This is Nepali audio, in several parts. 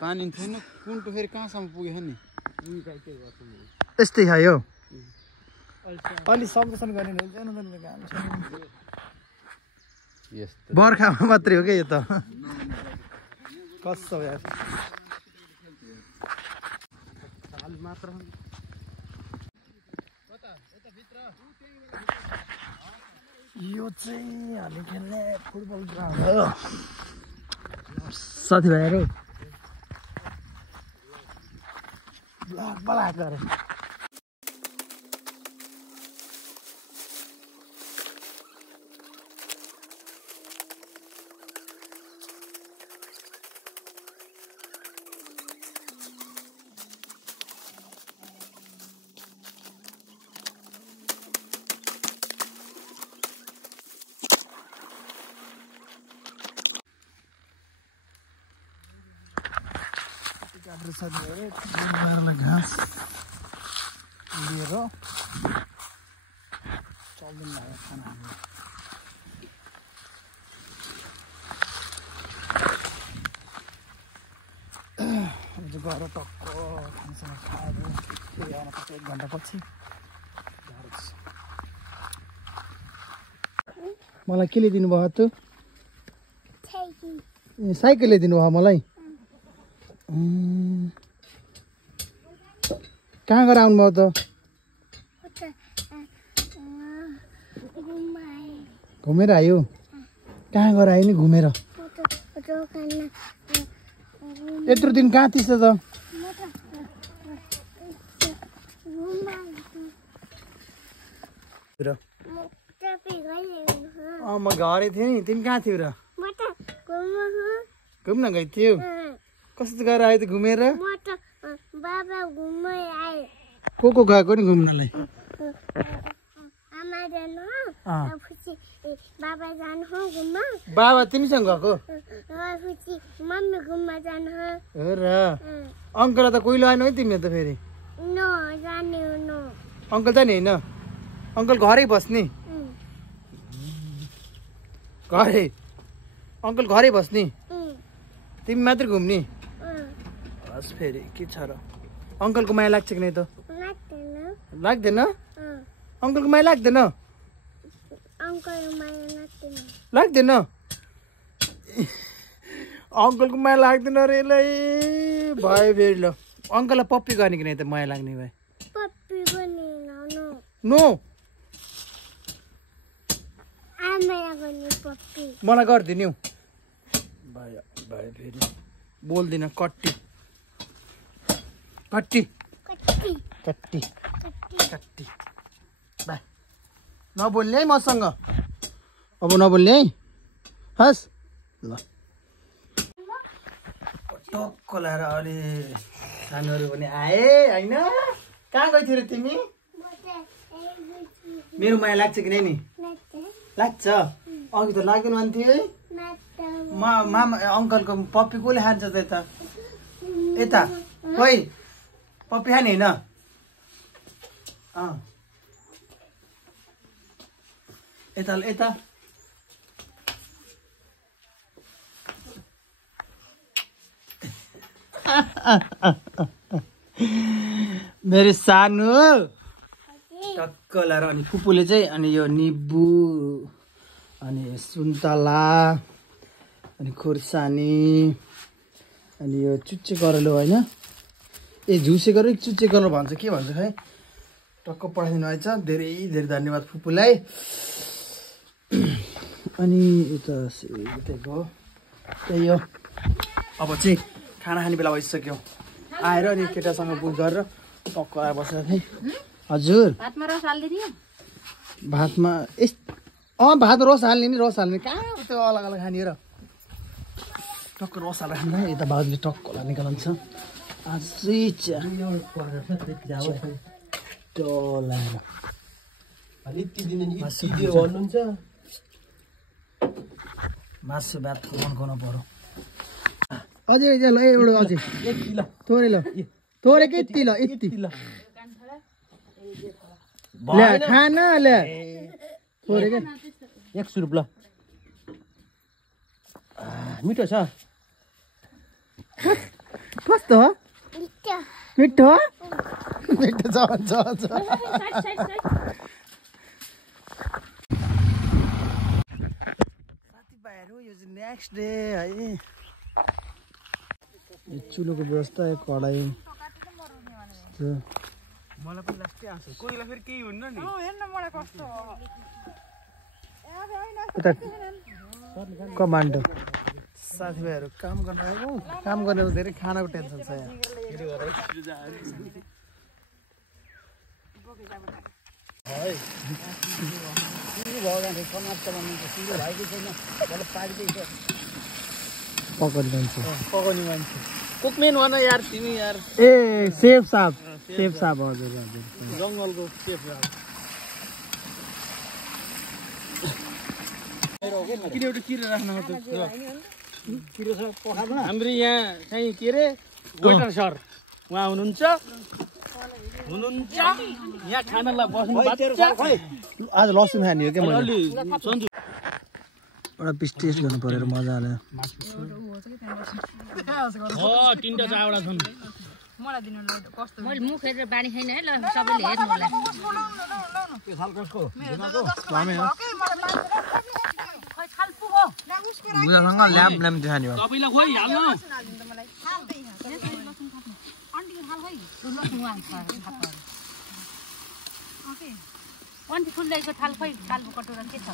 पानी थिएन कुन्टो फेरि कहाँसम्म पुगेछ नि यस्तै खायो अलि सम्प्रेषण गर्ने बर्खामा मात्रै हो क्या यो त कस्तो यार यो चाहिँ हामी खेल्ने फुटबल ग्राउन्ड हो साथीभाइहरू ब्ल्याक ब्ल्याक गरे घाँस लिएर चल्दैन लाग्यो खाना गएर टक्क खानासँग खाएर फेरि आउन पर्छ 1 घन्टा पछि मलाई के ल्याइदिनु भयो त साइकल ल्याइदिनु भयो मलाई कहाँ गएर आउनुभयो त घुमेर आयो कहाँ गएर आयो नि घुमेर यत्रो दिन कहाँ थिएछ त म घरै थिएँ नि तिमी कहाँ थियौ र घुम्न गएको थियौ कस्तो गएर आयो त घुमेर को गएको नि घुम्नलाई बाबा तिमीसँग गएको हो र अङ्कल त कोही लाएन है तिमीले त फेरि अङ्कल जाने होइन अङ्कल घरै बस्ने घरै अङ्कल घरै बस्ने तिमी मात्रै घुम्ने बस फेरि के छ र अङ्कलको माया लाग्छ कि नै त लाग्दैन अङ्कलको माया लाग्दैन लाग्दैन अङ्कलको माया लाग्दैन रे यसलाई भयो फेरि ल अङ्कललाई पप्पी गर्ने कि नै त माया लाग्ने भए नो मलाई गरिदिनु भयो भयो फेरि बोल्दिन कट्टी कट्टी कट्टी कट्टी बाई नबोल्ने है मसँग अब नबोल्ने है हस् ल टक्क लाएर अलि सानोहरू पनि आए होइन कहाँ गयो थियो र तिमी मेरो माया लाग्छ कि नै नि लाग्छ अघि त लाग्दैन भन्थ्यो है मामा अङ्कलको पप्पी कसले खान्छ त यता यता खोइ पप्पी खाने होइन यता यता मेरो सानो टक्क लाएर अनि फुपूले चाहिँ अनि यो निबु अनि सुन्तला अनि खुर्सानी अनि यो चुच्चे करेलो होइन ए झुसे गरेर चुच्चे करेलो भन्छ के भन्छ खै टक्क पठाइदिनु भएछ धेरै धेरै धन्यवाद फुपूलाई अनि यता त्यहीको त्यही हो अब चाहिँ खाना खाने बेला भइसक्यो आएर अनि केटासँग बुझ गरेर टक्क आएर बसेर थिएँ हजुर भातमा रस हाल्दिदियो भातमा भात रस हाल्ने नि रस हाल्ने कहाँ त्यो अलग अलग खाने र टक्क रस हालेर खाँदा यता बाजुले टक्कला निकाल्छ मासु भात बनाउनु पर्यो अझै ल एउटा अझै थोरै ल थोरै के यति ल यति ल खाना ल्या थोरै के 100 रुपैयाँ मिठो छ कस्तो हो मिठो मिठो छ साथीभाइहरू यो चाहिँ नेक्स्ट डे है चुलोको व्यवस्था कडाई मलाई पनि लास्टै आउँछ कोहीलाई फेरि केही हुन्न नि हेर्न मलाई कस्तो कमान्डो साथीभाइहरू काम गर्न आएको काम गर्ने धेरै खानाको टेन्सन छ यहाँ पकाउने मान्छे कुकमेन भन यार तिमी यार ए सेफ साहब हजुर जङ्गलको सेफ साहब किन किरा राख्न किरो छ हाम्रो यहाँ चाहिँ के अरे वेटर सर उहाँ हुनुहुन्छ यहाँ खानालाई बस्नु आज लसुन खाने हो क्या मैले एउटा पिस टेस्ट गर्नु परेर मजाले तिनवटा चारवटा छन् मैले मुख हेरेर बानी छैन है ल सबैले हेर्नु होला बुझासँग ल्याम्प देखाउने हो सबैलाई खोइ हाल्नु अन्ति खुल्दैको थाल खोइ थालको कटोरा के छ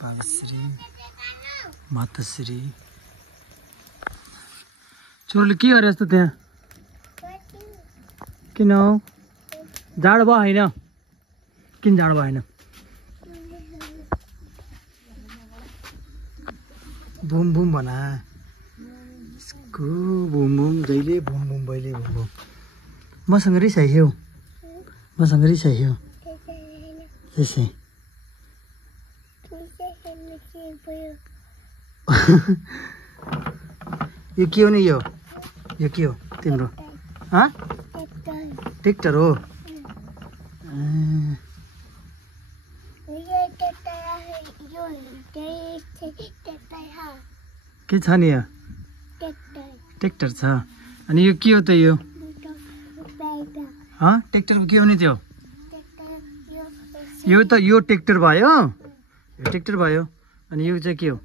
बाबुश्री माताश्री छोरोले के गरे जस्तो त्यहाँ किन जाडो भयो होइन किन जाडो भयो होइन बुम बुम भना यसको बुम बुम जहिले बुम बुम बहिले बुम बुम मसँग रिसाइयो त्यसै यो के हो नि यो के हो तिम्रो ट्र्याक्टर हो के छ नि यो ट्र्याक्टर छ अनि यो के हो त यो ट्र्याक्टरको के हो नि त्यो यो त यो ट्र्याक्टर भयो अनि यो चाहिँ के हो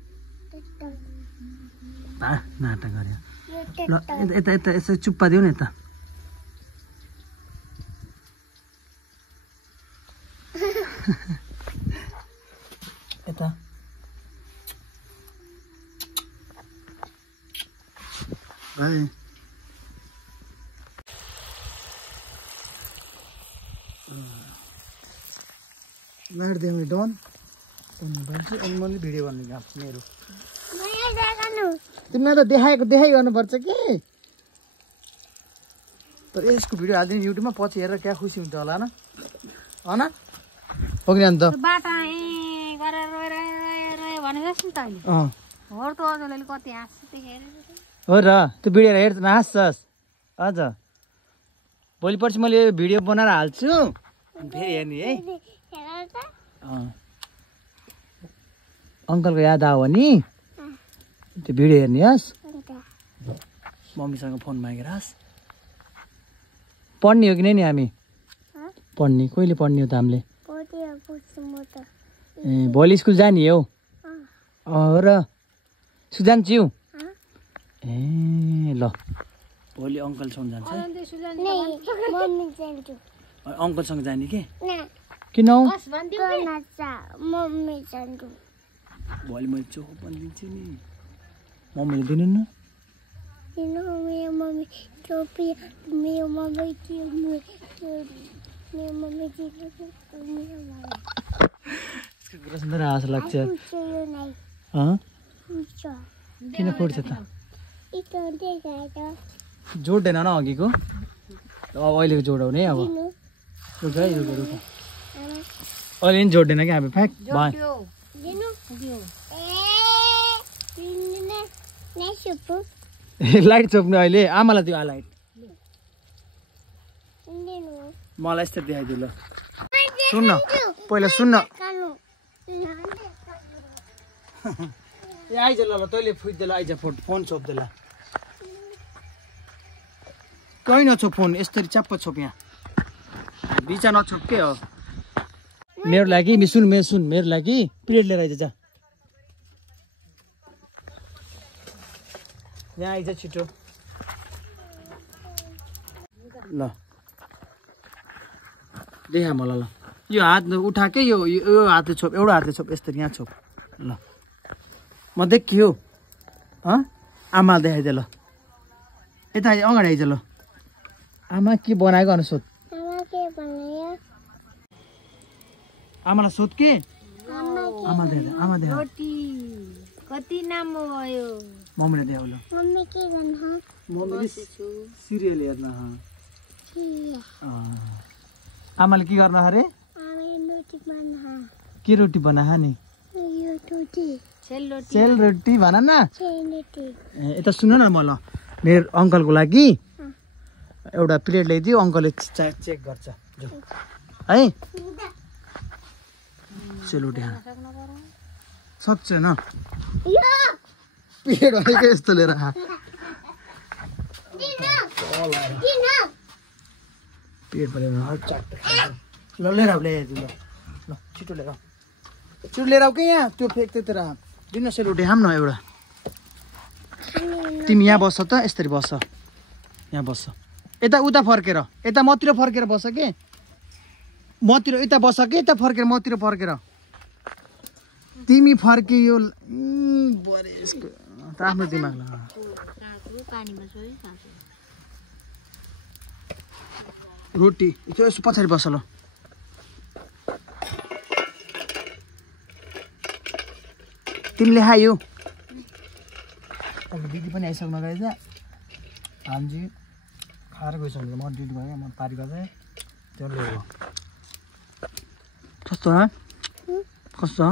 नाटक गर्यो ल यता यसो चुप्पा दिउ न यता यता भाइ लाइट दिए डन अनि मैले भिडियो भन्ने काम छ मेरो तिमीलाई त देखाइ गर्नुपर्छ कि तर यसको भिडियो हालिदिनु युट्युबमा पछि हेरेर क्या खुसी हुन्छ होला होइन हो कि अन्त हो र त्यो भिडियो हेर्छ हाँस्छस् हजुर भोलि पर्सि मैले भिडियो बनाएर हाल्छु फेरि हेर्ने है अङ्कलको याद आयो भने त्यो भिडियो हेर्ने हस् मम्मीसँग फोन मागेर हस् पढ्ने हो कि नै नि हामी पढ्ने कहिले पढ्ने हो त हामीले ए भोलि स्कुल जाने हौ र स्कुल जान्छु ए ल भोलि अङ्कलसँग जान्छ अङ्कलसँग जाने के किन हौ भोलि मैले चोखो पनि दिन्छु नि मम्मीले दिनु न कुरा सुन्दा हाँस लाग्छ किन फुट्छ त जोड्दैन न अघिको अब अहिलेको जोडाउने अब अहिले नि जोड्दैन क्या अब फ्याक भयो लाइट छोप्नु अहिले आमालाई दियो लाइट मलाई यस्तो देखाइदियो ल सुन्न पहिला सुन्न ए आइज ल तैँले फुट्दै आइज फोन छोप्दै ल कहीँ नछोप फोन यसरी च्याप्प छोप यहाँ बिचा नछोप के हो मेरो लागि सुन मेरो लागि प्लेट लिएर आइज जा यहाँ आइज छिटो ल देखा मलाई ल यो हात उठाएकै यो हातले छोप एउटा हातले छोप यस्तरी यहाँ छोप ल म देखियो आमा देखाइदे ल यता अगाडि आइज ल आमा के बनाएको अनि सोध आमालाई सोध के आमा देखा कति नाम भयो मम्मीले देखाउ ल मम्मीले सिरियल हेर्न आमाले के गर्न अरे के रोटी बना नि सेल रोटी भन न यता सुन न म ल मेरो अङ्कलको लागि एउटा प्लेट ल्याइदियो अङ्कलले चेक गर्छ है सेलरोटी खान सक्छ न पेट भनेको यस्तो लिएर पेट भएर चाट ल लिएर आऊ ल्याइदिनु ल छिटो लिएर आऊ कि यहाँ त्यो फ्याक्ट्रीतिर दिनु सेलरोटी खाम न एउटा तिमी यहाँ बस्छ त यसरी बस्छ यहाँ बस्छ यता उता फर्केर यता मतिर फर्केर बस्छ के मतिर यता बस्छ कि यता फर्केर मतिर फर्केर तिमी फर्कियो त आफ्नो दिमाग ल रोटी यसो पछाडि बस्छ ल तिमीले खायो दिदी पनि आइसक्नु गएछ हाम्जी खाएर गइसक्नु म ड्युटी गएँ म पारी गएँ त्यो ल्यायो कस्तो कस्तो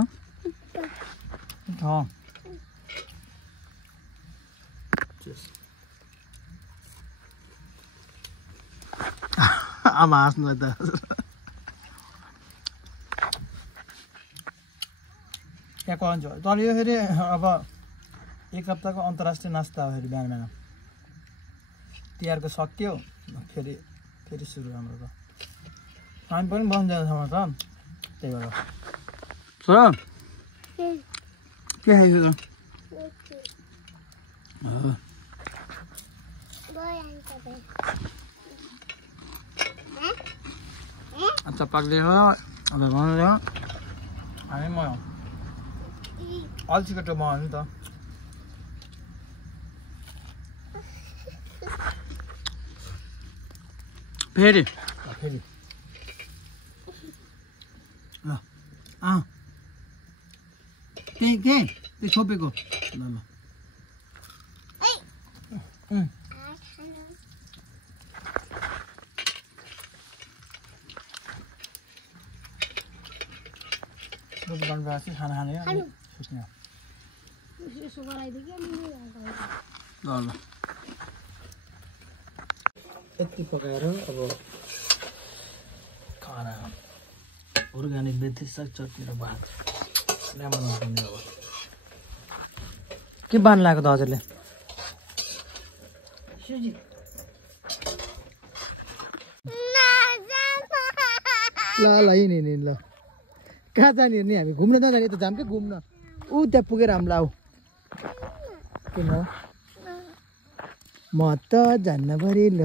आमा हाँस्नु त त्यहाँको हुन्छ तर यो फेरि अब एक हप्ताको अन्तर्राष्ट्रिय नास्ता हो फेरि बिहान बिहान तिहारको सक्यो फेरि सुरु हाम्रो त हामी पनि बन्द ठाउँमा छ त्यही भएर छोरा के खाइयो त अच्छा पाक्दैछ अब बनाउँदै हामी म अल्छीको टोमा हो नि त फेरि ल त्यही के त्यो छोपेको ल ल खाना खाने सुत्ने ल यति पकाएर अब खाना अर्ग्यानिक बेथी साग चटनी र भात ल्यामन खाने अब के बान लाग्यो त हजुरले ल ल यिनी ल कहाँ जाने नि हामी घुम्न नजाने यता जाम के घुम्न ऊ त्यहाँ पुगेर हामीलाई आऊ किन म त जान्न परे ल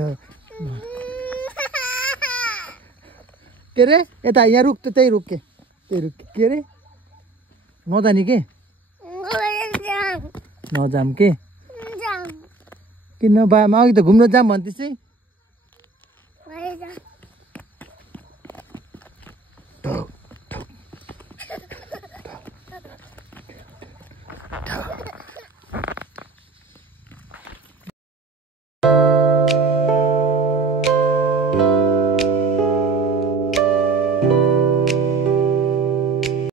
के अरे यता यहाँ रुक त त्यही रुक के अरे नजाने के नजाम के किन बामा अघि त घुम्न जाम भन्दैछ